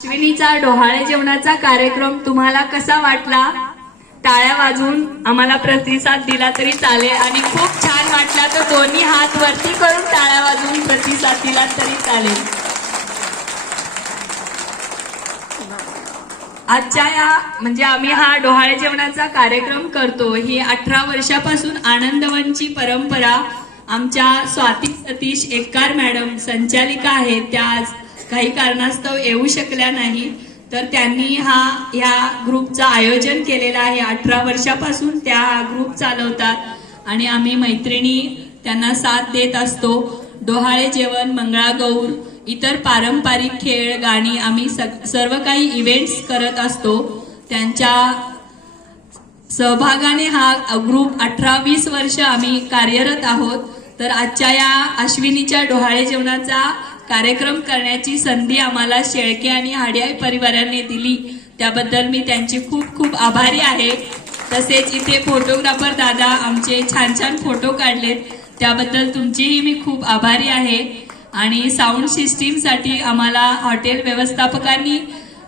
अश्विनीचा डोहाळे जेवणाचा कार्यक्रम तुम्हाला कसा वाटला? टाळ्या वाजवून आम्हाला प्रतिसाद दिला तरी चालेल आणि खूप छान वाटला तर दोन्ही हात वरती करून टाळ्या वाजवून प्रतिसाद दिला तरी चालेल. आजच्या या म्हणजे आम्ही हा डोहाळे जेवणाचा कार्यक्रम करतो. ही अठरा वर्षापासून आनंदवनची परंपरा आमच्या स्वाती सतीश एक्कार मॅडम संचालिका आहेत. त्या आज काही कारणास्तव येऊ शकल्या नाही. तर त्यांनी हा या ग्रुपचं आयोजन केलेलं आहे. अठरा वर्षापासून त्या ग्रुप चालवतात. आणि आम्ही मैत्रिणी त्यांना साथ देत असतो. डोहाळे जेवण मंगळागौर इतर पारंपरिक खेळ गाणी आम्ही सर्व काही इव्हेंट्स करत असतो. त्यांच्या सहभागाने हा ग्रुप अठरा वीस वर्ष आम्ही कार्यरत आहोत. तर आजच्या या अश्विनीच्या डोहाळे जेवणाचा कार्यक्रम करण्याची संधी आम्हाला शेळके आणि हाडियाई परिवाराने दिली. त्याबद्दल मी त्यांची खूप खूप आभारी आहे. तसेच इथे फोटोग्राफर दादा आमचे छान छान फोटो काढलेत. त्याबद्दल तुमचीही मी खूप आभारी आहे. आणि साऊंड सिस्टीमसाठी आम्हाला हॉटेल व्यवस्थापकांनी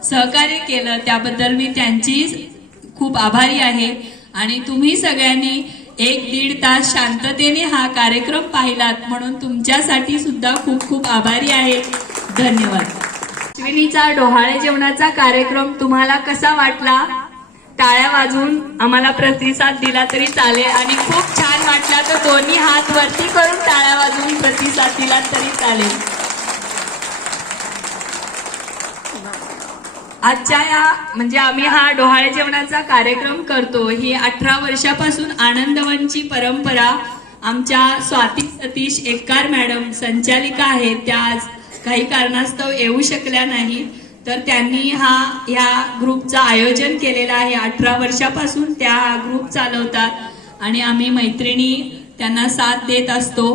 सहकार्य केलं. त्याबद्दल मी त्यांची खूप आभारी आहे. आणि तुम्ही सगळ्यांनी एक दीड तास शांततेने हा कार्यक्रम पाहिलात म्हणून तुमच्यासाठी सुद्धा खूप खूप आभारी आहे. धन्यवाद. अश्विनीचा डोहाळे जेवणाचा कार्यक्रम तुम्हाला कसा वाटला? टाळ्या वाजून आम्हाला प्रतिसाद दिला तरी चालेल आणि खूप छान वाटला तर दोन्ही हात वरती करून टाळ्या वाजवून प्रतिसाद दिला तरी चालेल. आजच्या या म्हणजे आम्ही हा डोहाळे जेवणाचा कार्यक्रम करतो. ही अठरा वर्षापासून आनंदवनची परंपरा आमच्या स्वाती सतीश एक्कार मॅडम संचालिका आहेत. त्या आज काही कारणास्तव येऊ शकल्या नाही. तर त्यांनी हा या ग्रुपचं आयोजन केलेलं आहे. अठरा वर्षापासून त्या हा ग्रुप चालवतात. आणि आम्ही मैत्रिणी त्यांना साथ देत असतो.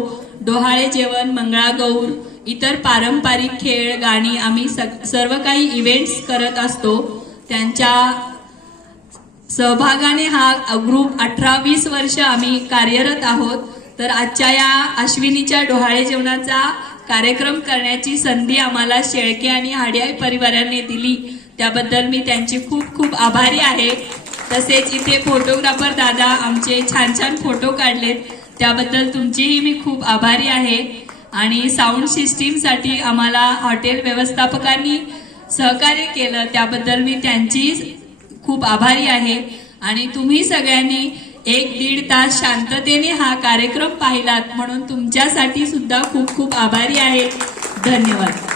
डोहाळे जेवण मंगळागौर इतर पारंपरिक खेळ गाणी आम्ही सग- सर्व काही इव्हेंट्स करत असतो. त्यांच्या सहभागाने हा ग्रुप अठरा वीस वर्ष आम्ही कार्यरत आहोत. तर आजच्या या अश्विनीच्या डोहाळे जेवणाचा कार्यक्रम करण्याची संधी आम्हाला शेळके आणि हाडिया परिवाराने दिली. त्याबद्दल मी त्यांची खूप खूप आभारी आहे. तसेच इथे फोटोग्राफर दादा आमचे छान छान फोटो काढलेत. त्याबद्दल तुमचीही मी खूप आभारी आहे. आणि साऊंड सिस्टीमसाठी आम्हाला हॉटेल व्यवस्थापकांनी सहकार्य केलं. त्याबद्दल मी त्यांची खूप आभारी आहे. आणि तुम्ही सगळ्यांनी एक दीड तास शांततेने हा कार्यक्रम पाहिलात म्हणून तुमच्यासाठी सुद्धा खूप खूप आभारी आहे. धन्यवाद.